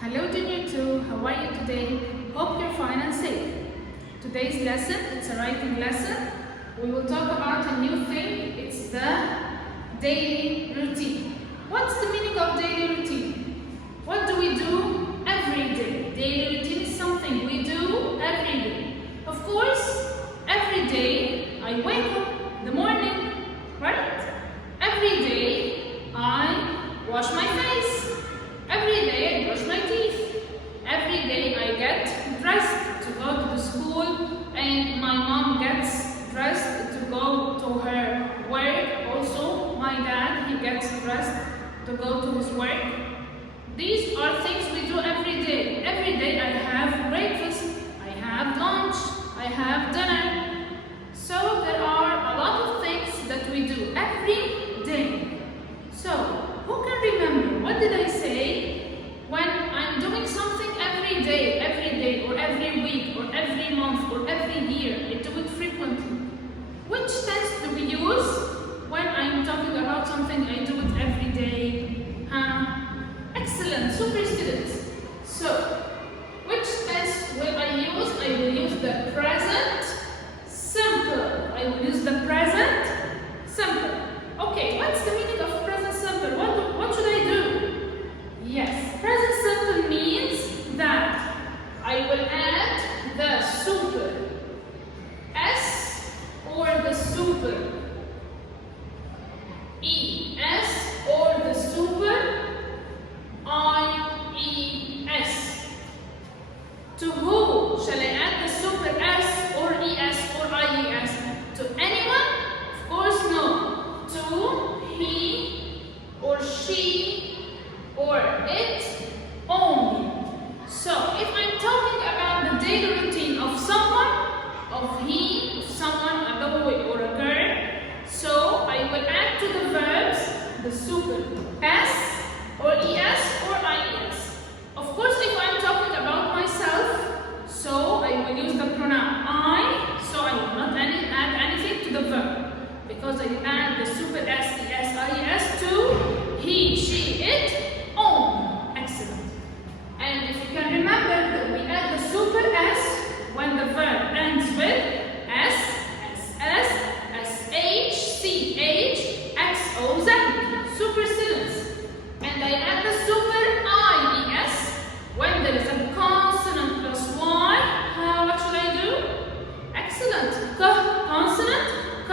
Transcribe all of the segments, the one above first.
Hello Jr2, how are you today? Hope you're fine and safe. Today's lesson, it's a writing lesson. We will talk about a new thing. It's the daily routine. What's the meaning of daily routine? What do we do every day? Daily routine is something we do every day. Of course, every day I wake up in the morning, right? Every day I wash my face. Every day I brush my teeth. Every day I get dressed to go to the school, and my mom gets dressed to go to her work. Also, my dad, he gets dressed to go to his work. These are things we do every day. Every day I have breakfast, I have lunch, I have dinner. So there are a lot of things that we do every day. So who can remember? What did I say? When I'm doing something every day, or every week, or every month, or every year, I do it frequently. Which tense do we use when I'm talking about something I do it every day? Excellent, super students. So, which tense will I use? I will use the present simple. I will use the present simple. Okay, what's the meaning of present simple? What should I do? Yes, present simple means that I will add the super S or the super ES or the super IES. To who shall I add the super S or ES or IES? To anyone? Of course no. To he or she or it only. So if I'm talking about the daily routine of someone, of he, of someone, a boy or a girl, so I will add to the verbs the super S or ES or IES. Of course, if I'm talking about myself, so I will use the pronoun I, so I will not add anything to the verb, because I add the super S, ES, IES to he, she, it, only. Excellent. And if you can remember that we add the super S when the verb ends with S, SS, SH, CH, XOZ, super students. And I add the super IES when there is a consonant plus Y. What should I do? Excellent. K, consonant, K,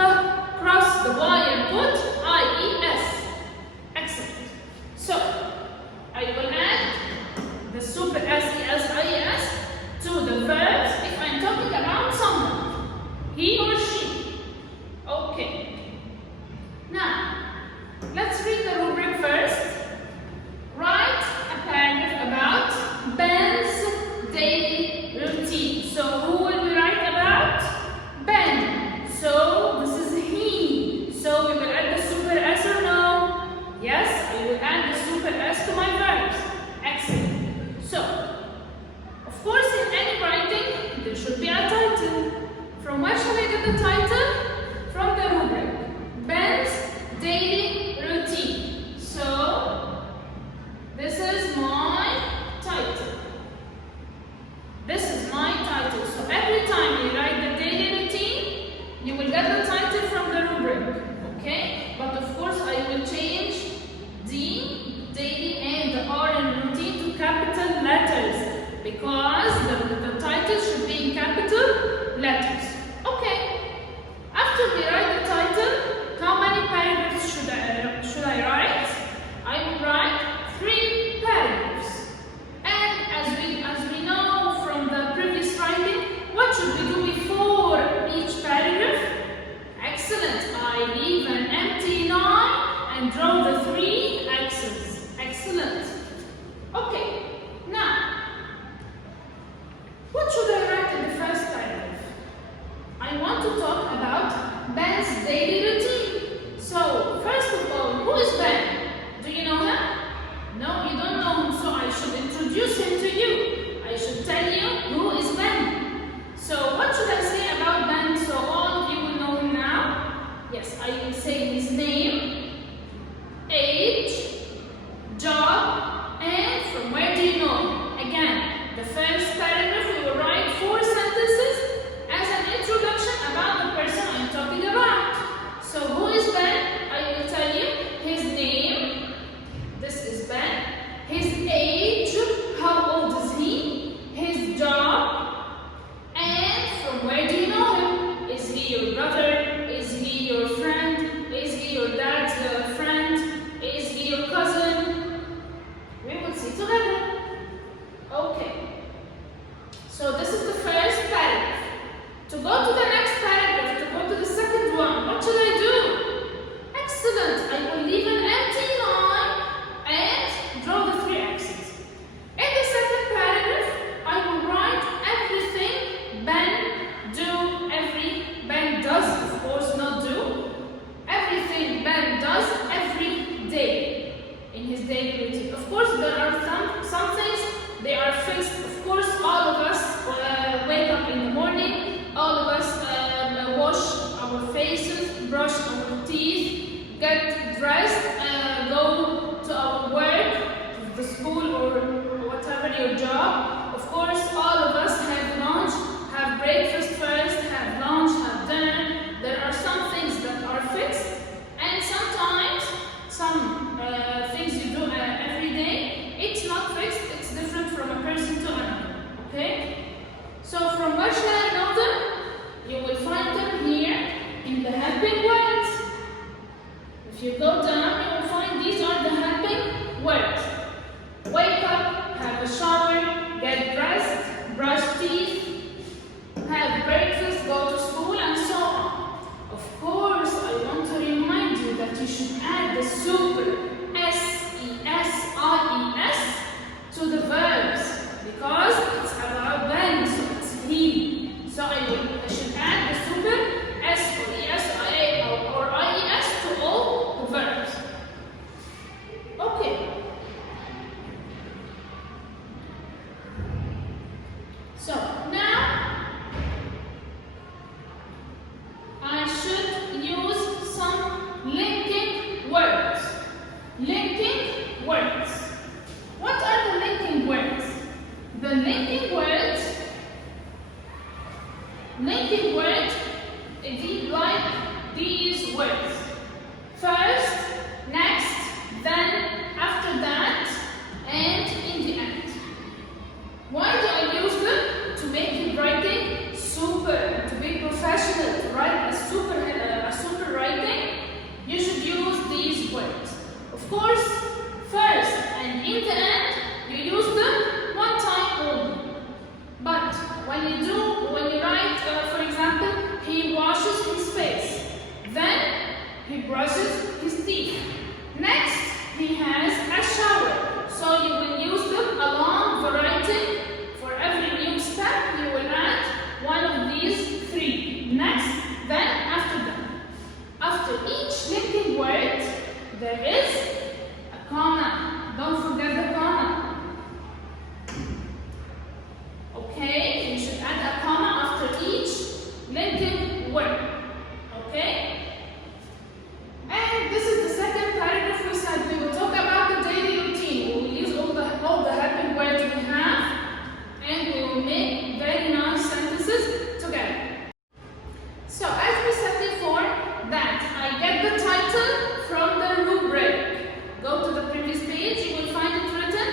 cross the Y and put IES. Excellent. So, I will add the super SES, IES to the verbs if I'm talking about someone, he or she. Okay. Now, let's read the rubric first. Write a paragraph about Ben's daily routine. So, who will we write about? Ben. So, this is he. So, we will add the super S or no? Yes, I will add the super S to my verbs. Excellent. So, of course, in any writing, there should be a title. From where shall I get the title? From the rubric. Ben's daily routine. So, this is my title. This is my title. So, every time you write the daily routine, you will get the title from the rubric. Okay? But of course, I will change the daily and the R in routine to capital letters, because the title should be in capital letters. Okay. After we write the title, how many paragraphs should I write? I will write 3 paragraphs. And as we know from the previous writing, what should we do before each paragraph? Excellent. I leave an empty line and draw the 3 X's. Excellent. Okay. Now, what should I write in the first paragraph? go to the next paragraph, to go to the second one, what should I do? Excellent. I will leave an empty line and draw the 3 axes. In the second paragraph, I will write everything Ben does, of course, not do. Everything Ben does every day in his daily routine. Of course, there are some things, they are fixed. Of course, all of us wake up in the morning, all of us wash our faces, brush our teeth, get dressed, go to our work, to the school or whatever your job. Of course, all of us have lunch, have breakfast first, have lunch, have dinner. There are some things that are fixed, and sometimes some things you do every day, it's not fixed, it's different from a person to another. Okay? So from where shall I know them? You will find them here in the helping words. If you go down, you will find these are the helping words. Wake up, have a shower, get dressed, brush teeth, have breakfast, go to school, and so on. Of course, I want to remind you that you should add the super S-E-S-I-E-S to the verbs because it's about Ben, so it's he. So I should add the super S or E-S or I-E-S to all the verbs. Okay. So now I should use some linking words. Linking words. What are the linking words? The linking words like these words. First, next, then, after that, and in the end. Why do I use them? To make your writing super, to be professional, to write a super writing, you should use these words. Of course, first and in the end, you use them one time only. But when you write, for example, he washes his face, then he brushes his teeth. Next, he has a shower. So you will use them along the writing. For every new step, you will add one of these 3. Next, then, after that. After each linking word, there is a comma. Don't forget the comma. Okay, you should add a comma after each linking word. Okay? And this is the second paragraph we said we will talk about the daily routine. We will use all the helping words we have, and we will make very nice sentences together. So as we said before, that I get the title from the rubric. Go to the previous page, you will find it written,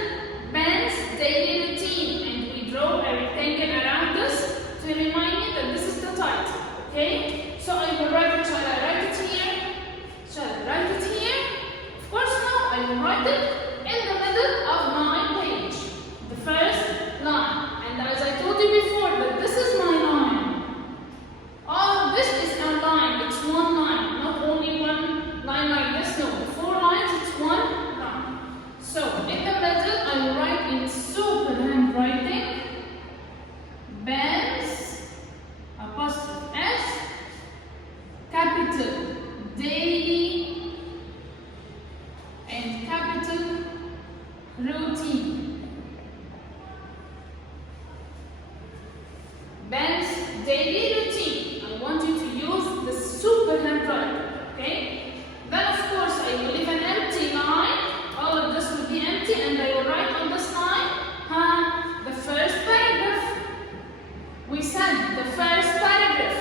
Ben's daily routine, and we draw a rectangle around this to remind me that this is the title. Okay? So I will write it. Shall I write it here? Shall I write it here? Of course no, I will write it in the middle of my page. The first line. And as I told you before, that this is my line. All this is a line, it's one line, not only one line like this, no. 4 lines, it's one line. So in the middle, I will write in super handwriting, Ben's, apostrophe S, capital daily, and capital routine. Ben's daily routine. I want you to use the super handwriting. Okay? Then of course I will leave an empty line. All of this will be empty, and I will write on this line the first paragraph. We said the first paragraph.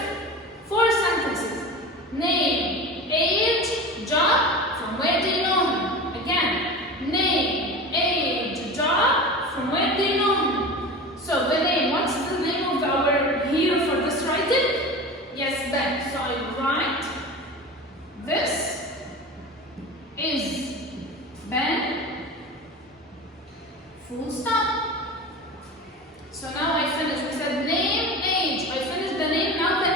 4 sentences. Name, age, job, from where do you know him? Again, name, age, job, from where do you know him? So the name, what's the name of our hero for this writing? Yes, Ben. So I will write, this is Ben, full stop. So now I finished. We said name, age. I finished the name, now the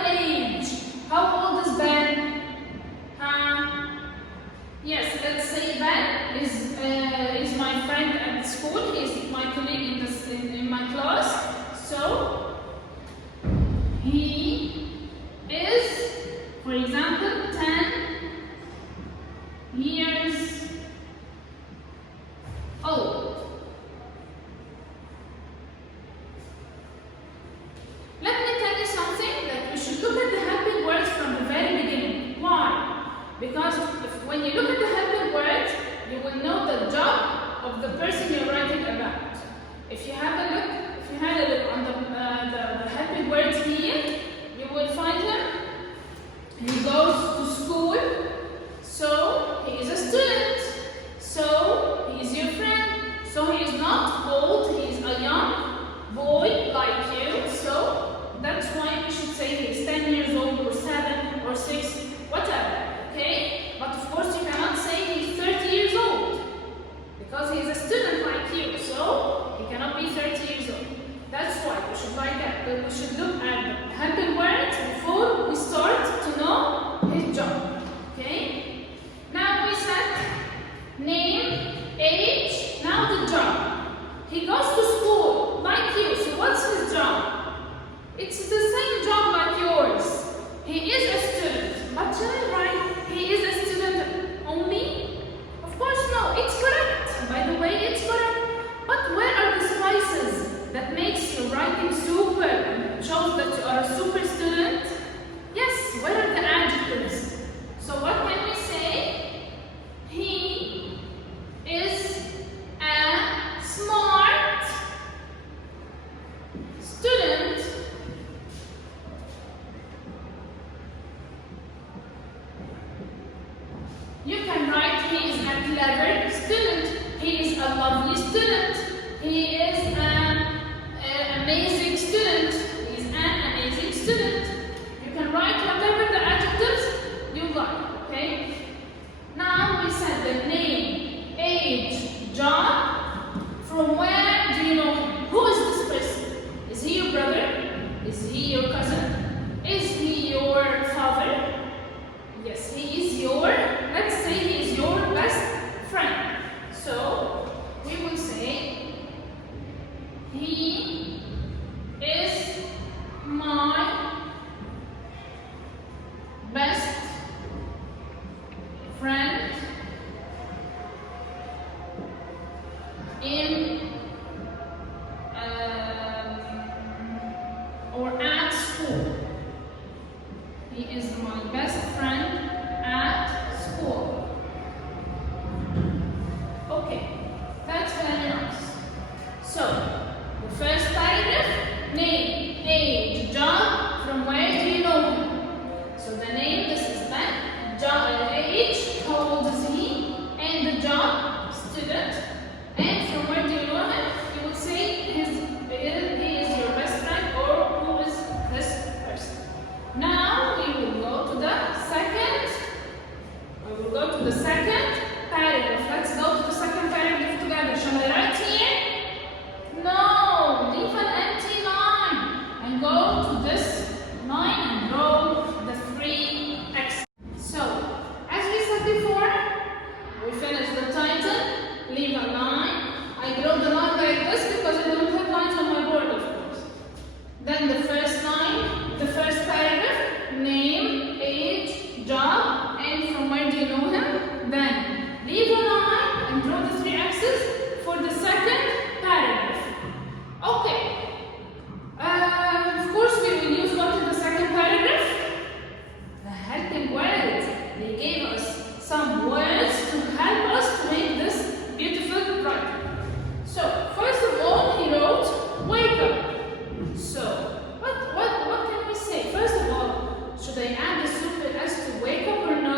It's the same job like yours. He is a student. But shall I write he is a student only? Of course no, it's correct. By the way, it's correct. But where are the spices that makes your writing super and shows that you are a super student? Yes, where are the adjectives? So what can we say? He is a smart student. You can write he is a clever student. He is a lovely student. He is an amazing student. He is an amazing student. You can write whatever the adjectives you like, okay? Now we said the name, age, job. From where do you know him? Who is this person? Is he your brother? Is he your cousin? Is he your father? Yes, he is your, let's say he is your best friend. So we will say he is my best friend in or at school. He is my best friend at school. Okay, that's very nice. So, the first paragraph, name, age, job, from where do you know him? So the name, this is Ben, job, age, how old is he? And the job, student. And from where do you know him? You would say he is your best friend or who is this person. Now we will go to the second paragraph. Let's go to the second paragraph together. Shall I write here? No, leave an empty line and go to this line and draw the 3 X's. So, as we said before, we finish the title, leave a line. I draw the line like this because I don't have lines on my board, of course. Then the first line, the first paragraph, name, age, job, and from where do you know him? Then leave a line and draw the 3 X's for the second paragraph. Okay. Of course, we will use what in the second paragraph? The helping words. They gave us some words to help us to make this beautiful writing. So, first of all, he wrote, wake up. So, what can we say? First of all, should I add the super S to wake up or no?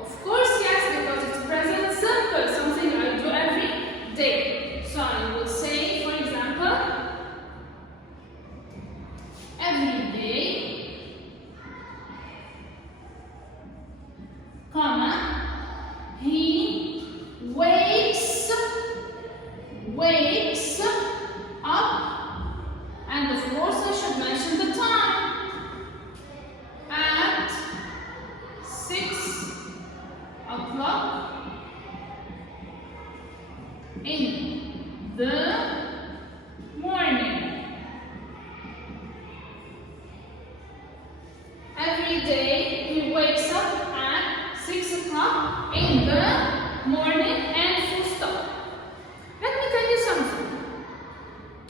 Of course, yes, because it's present simple, something I do every day. So, I will say, for example, every day, comma, he wakes up, and of course I should mention the time, at 6 o'clock in the morning. Every day he wakes up at 6 o'clock in the morning and full stop. Let me tell you something.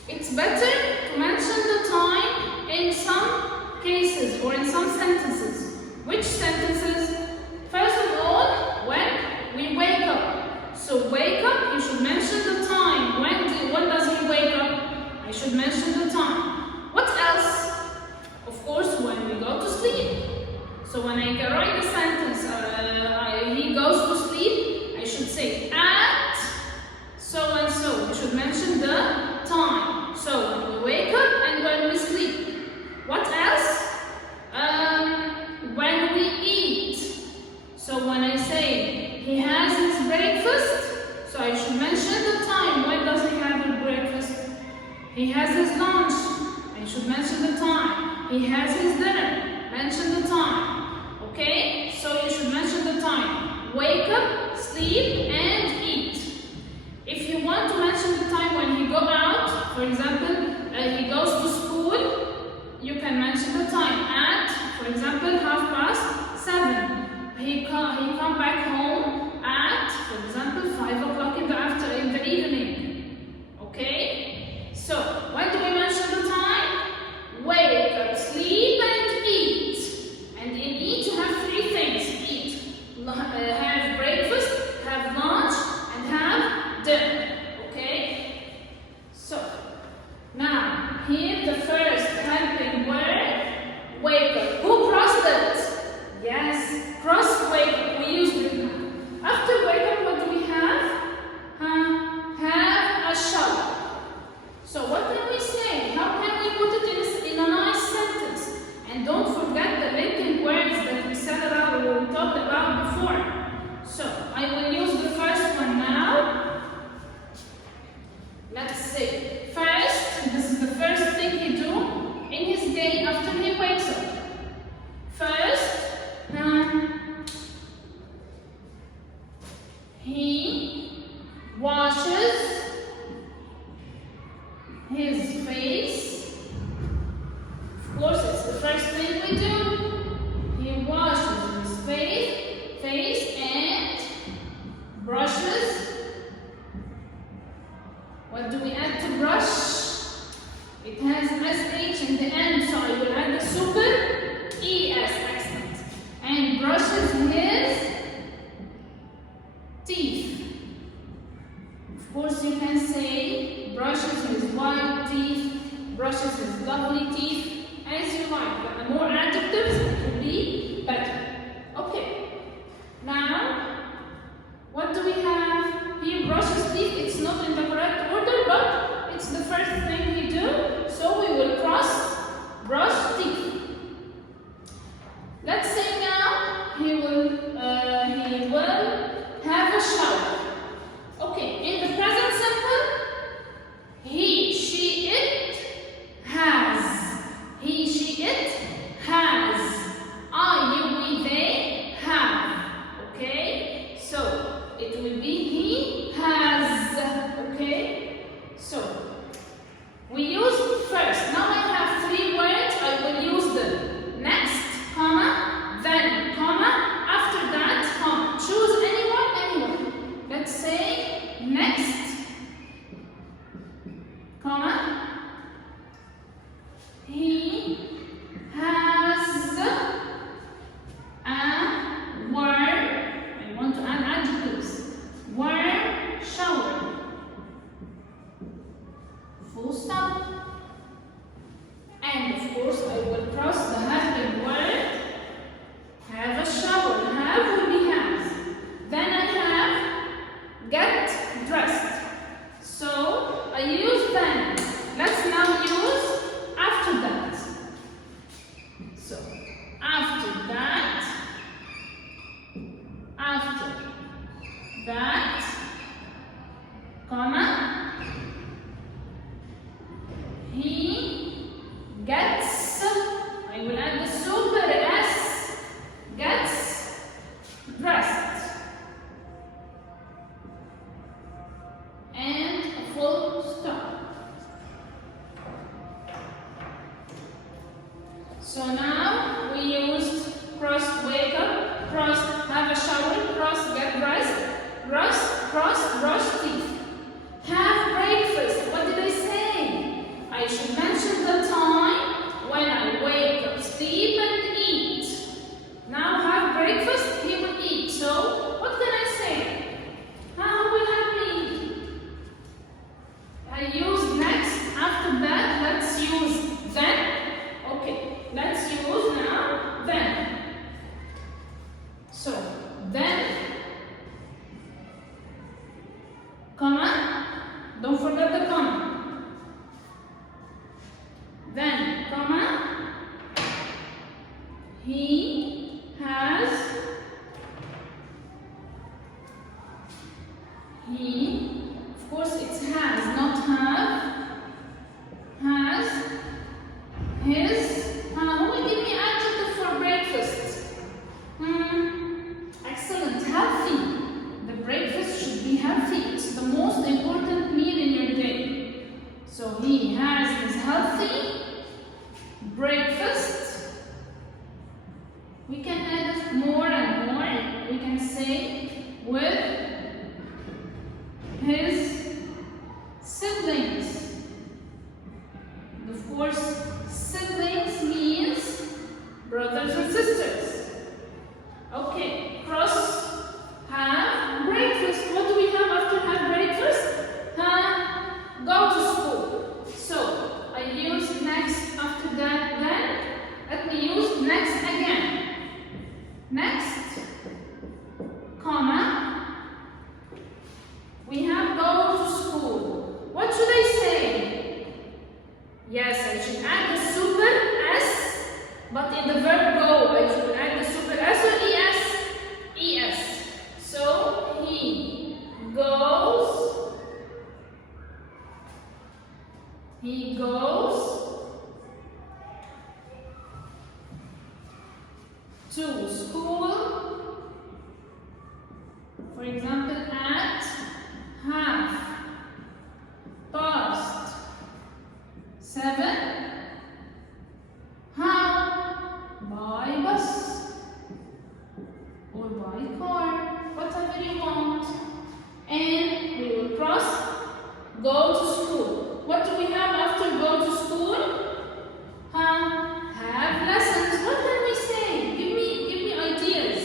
It's better to mention the time in some cases or in some sentences. Which sentences? First of all, when we wake up. So wake up, you should mention the time. When does he wake up? I should mention the time. What else? Of course, when we go to sleep. So when I write the sentence, he goes to sleep, I should say at so and so. You should mention the time. So when we wake up and when we sleep. What else? When we eat. So when I say he has his breakfast, so I should mention the time. When does he have his breakfast? He has his lunch. I should mention the time. He has his dinner. Mention the time. Okay? So you should mention the time. Wake up, sleep, and eat. If you want to mention the time when he go out, for example, he goes to school, his face. Of course, it's the first thing we do. He washes his face and brushes. What do we add to brush? It has SH in the end, so I will add the super ES accent. And brushes his teeth. Of course, you can say brushes his white teeth, brushes his lovely teeth, as you like. But the more adjectives, it will be better. Okay. Now, what do we have? He brushes teeth. It's not in the correct order, but it's the first thing he do. So we will cross brush teeth. Let's say now he will have a shower. Okay, in the present simple, he, she, it has. He, she, it has. I, you, we, they have. Okay, so it will be he has. Okay, so we use first. Now I have three words. I will use them. Next, comma, then, comma, after that, comma. Choose anyone. Let's say next, comma, he has a warm, I want to add adjectives, warm shower. Full stop. And of course, I will cross the have word. Have a shower. Have will be has. Then I have get dressed. So I use then. Let's now use after that. So after that, comma, he gets, I will add the super S, gets dressed. And a full stop. So now we used cross wake up, cross have a shower, cross get dressed, cross brush teeth. Have breakfast. What did I say? I should mention the time when I wake up, sleep and eat. Now have breakfast, he will eat. So what can I say? How will have me? I use next. After that, let's use then. Okay, let's use now then. So then, comma, don't forget the comma. Then, comma, he has, of course it's has, not have, has, his, who will give me adjective for breakfast? Excellent, healthy. The breakfast should be healthy. It's the most important meal in your day. So he has his healthy breakfast. We can add more and more. We can say with his siblings. Of course, siblings means brothers and sisters. Okay, cross have breakfast. What do we have after have breakfast? Go to school. So I use next after that then. Let me use next again. Next, comma, we have go to school. What should I say? Yes, I should add the super S, but in the verb go, I should add the super S or ES? ES. So he goes to school. For example, at half past 7. How? By bus or by car, whatever you want. And we will cross go to school. What do we have after go to school? Have lessons. What can we say? Give me ideas.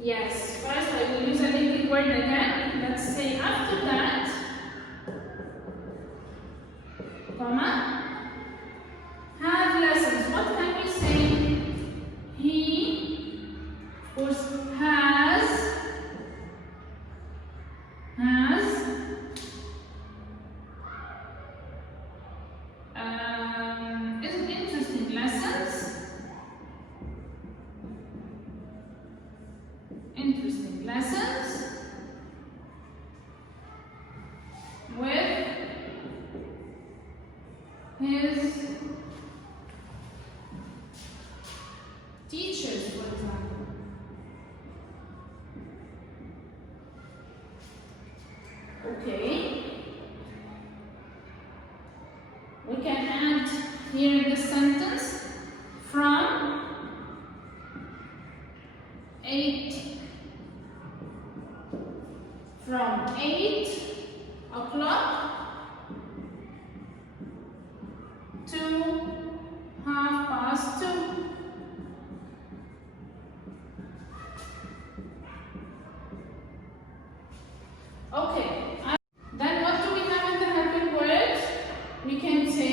Yes, first I will use a little word again. Let's say after that, comma, have lessons. What can we say? He, of course, has interesting lessons. Interesting lessons with his teachers, for example. Okay. We can add here in the sentence from 8 o'clock to 2:30. Okay. Then what do we have in the helping words? We can say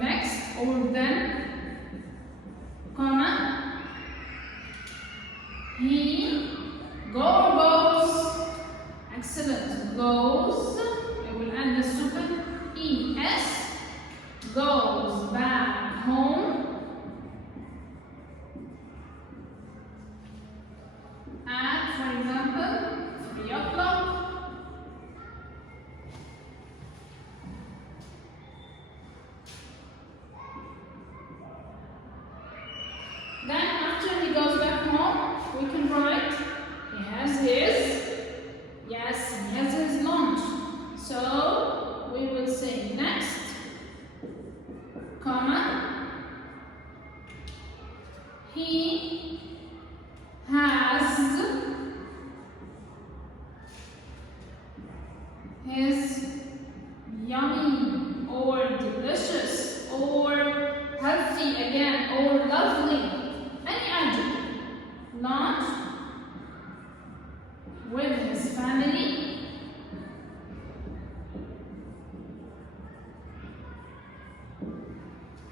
next or then, comma, he goes. Excellent. Goes. I will add the super es. Goes back home at, for example, 3 o'clock. Then after he goes back home, we can write he has his lunch. So we will say next, comma, he has his yummy or delicious or healthy again or lovely, any adjective, lunch with his family.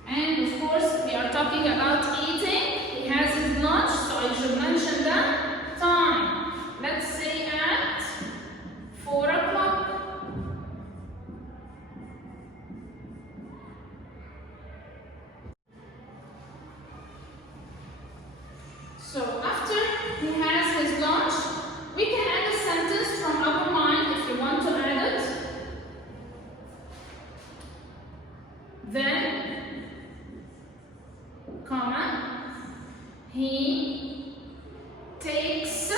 And of course, we are talking about eating. He has his lunch, so I should mention the time. Let's say at 4 o'clock. So after he has his lunch, we can add a sentence from our mind if you want to add it. Then, comma, he takes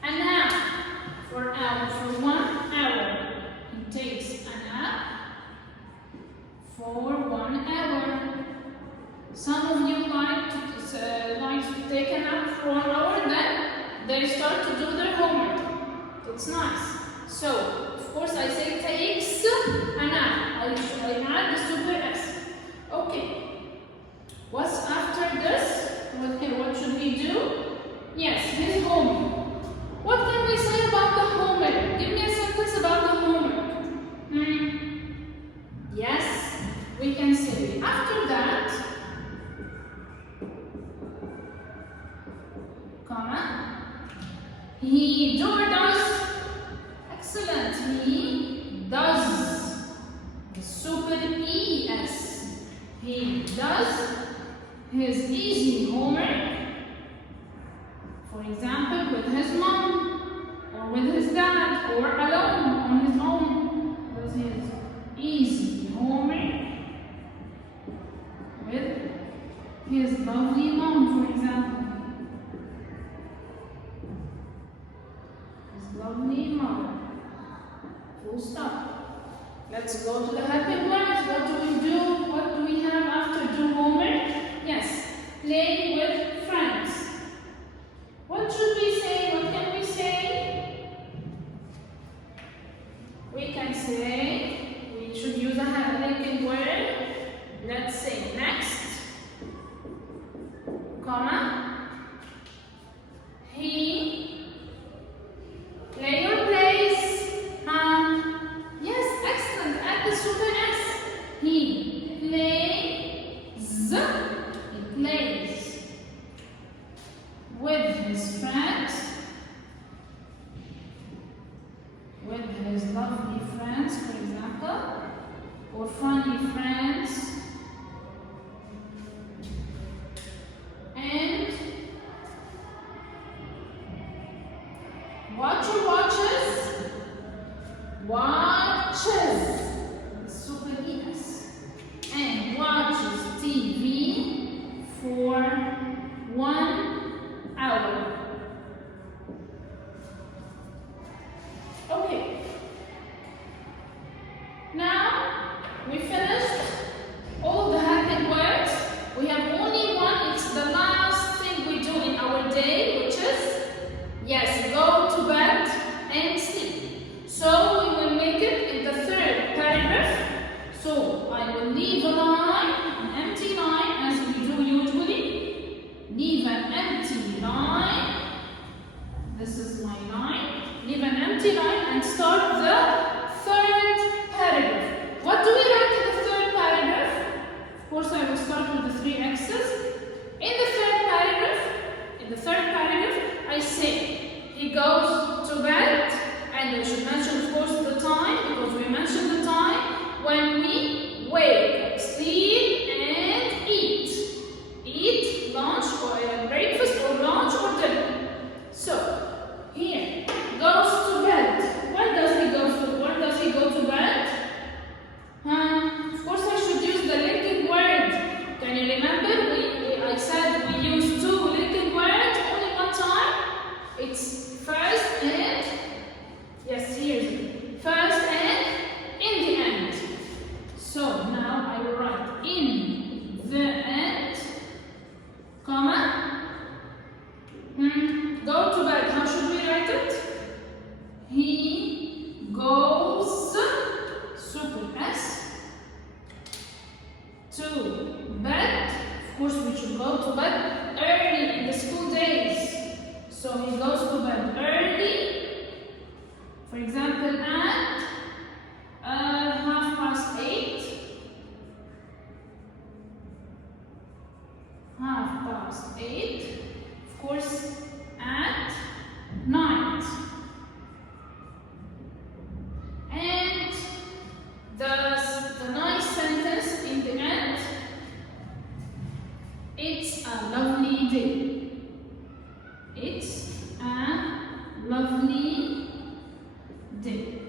a nap for 1 hour. He takes a nap for 1 hour. Some of you like to take a nap for 1 hour, then they start to do their homework. That's nice. So, of course, I say takes a nap. I add the super S. Okay. What's after this? What should we do? Yes, his homework. What can we say about the homework? Give me a sentence about the homework. Yes, we can say after that, comma, he does. Excellent. He does. The super ES. He does his easy homework. For example, with his mom, or with his dad, or alone on his own. Does his easy homework with his lovely mom, for example. Let's go to the helping words. What do we do? What do we have after do homework? Yes, play with friends. What should we say? What can we say? We can say, we should use a helping word. Let's say next, comma, he, play or plays. Yes, excellent. Add the super S. He plays. He plays with his friends. With his lovely friends, for example, or funny friends. And watcher watches. Watches. Super ES. And watches TV for 1 hour. Okay. Now we finished all the helping words. We have only one. It's the last thing we do in our day, which is, yes, go to bed and sleep. So we will make it in the third paragraph. So I will leave a line, an empty line, as we do usually. Leave an empty line. This is my line. Leave an empty line and start the third paragraph. What do we write in the third paragraph? Of course, I will start with the 3 X's. In the third paragraph, I say he goes to bed, and I should mention, of course, the time, because we mentioned the time when we wake, sleep, and eat. Eat lunch or breakfast or lunch or dinner. So here goes to bed. Where does he go to bed? Of course, I should use the linking word. Can you remember? I said we use 2 linking words only one time. It's first and, yes, here's first and in the end. So now I will write in the end, comma, go to bed. How should we write it? He goes, super S, to bed. Of course, we should go to bed early in the school days. So he goes to bed early. For example, at 8:30. 8:30. Of course, at night. And the nice sentence in the end. It's a lovely day. It's a lovely day.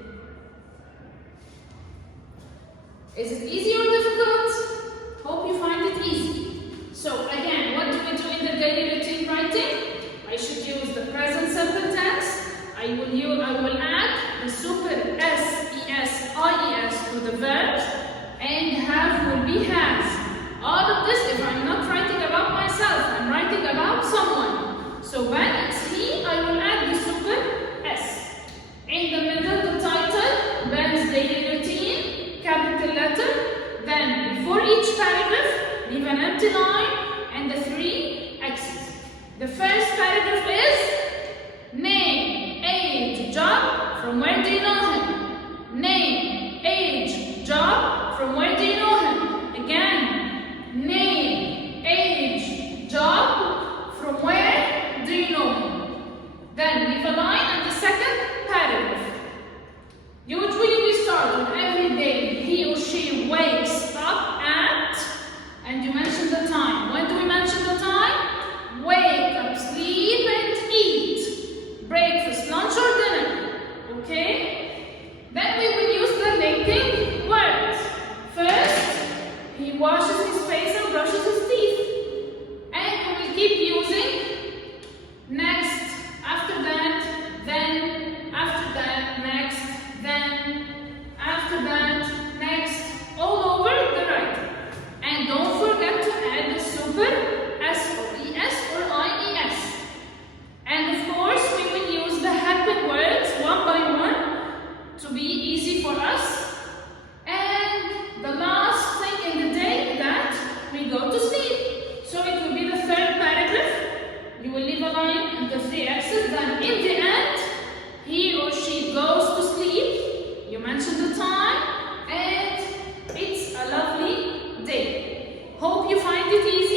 Is it easy or difficult? Hope you find it easy. So again, what do we do in the daily routine writing? I should use the present simple tense. I will add the super S, ES, IES to the verbs, and have will be has. All of this, if I'm not writing about myself, I'm writing about someone. So when it's he, I will add the super S. In the middle, the title, Ben's daily routine, capital letter. Then before each paragraph, leave an empty line and the 3 X's. The first paragraph is name, age, job. From where do you know him? Name, age, job. From where do you know him? Again, name, age, job. From where do you know him? Then leave a line in the second paragraph. Usually we start with every day he or she wakes up at, and you mention the time. When do we mention the time? Wake up, sleep, and eat. Breakfast, lunch, or dinner. Okay? time in the three axes, then in the end, he or she goes to sleep. You mention the time, and it's a lovely day. Hope you find it easy.